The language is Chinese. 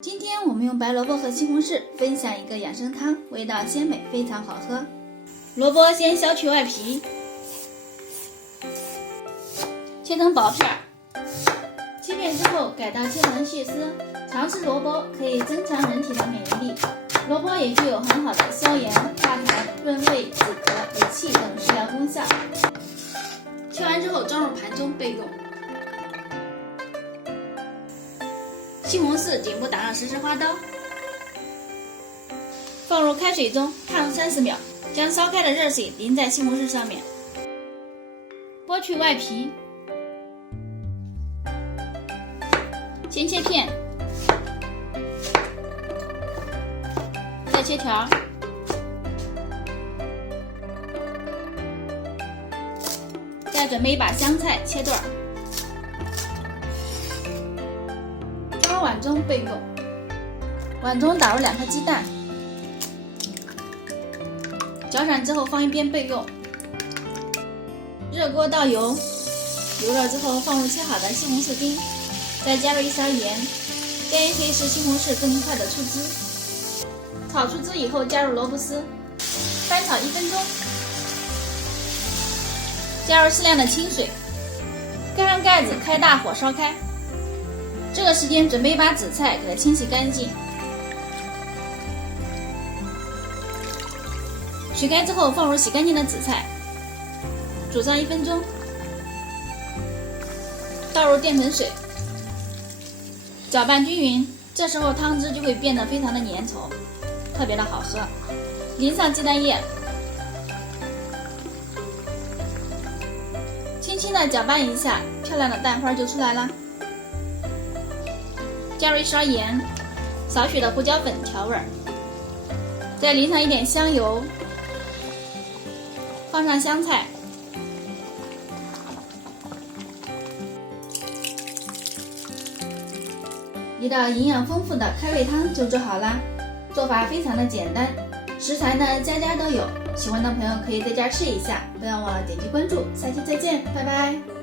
今天我们用白萝卜和西红柿分享一个养生汤，味道鲜美，非常好喝。萝卜先削去外皮，切成薄片，切片之后改刀切成细丝。常吃萝卜可以增强人体的免疫力，萝卜也具有很好的消炎、化痰、润胃、止咳、理气等食疗功效。切完之后装入盘中备用。西红柿顶部打上10支花刀，放入开水中烫30秒，将烧开的热水淋在西红柿上面，剥去外皮，先切片，再切条，再准备一把香菜切段，装入碗中备用。碗中打入2颗鸡蛋，搅散之后放一边备用。热锅倒油，油热之后放入切好的西红柿丁，再加入1勺盐，盐可以使西红柿更快的出汁。炒出汁以后加入萝卜丝，翻炒1分钟，加入适量的清水，盖上盖子，开大火烧开。这个时间准备一把紫菜，给它清洗干净。取开之后放入洗干净的紫菜，煮上1分钟，倒入淀粉水，搅拌均匀。这时候汤汁就会变得非常的粘稠，特别的好喝。淋上鸡蛋液，轻轻的搅拌一下，漂亮的蛋花就出来了。加入1勺盐，少许的胡椒粉调味，再淋上一点香油，放上香菜，一道营养丰富的开胃汤就做好啦。做法非常的简单，食材呢家家都有，喜欢的朋友可以在家试一下。不要忘了点击关注，下期再见，拜拜。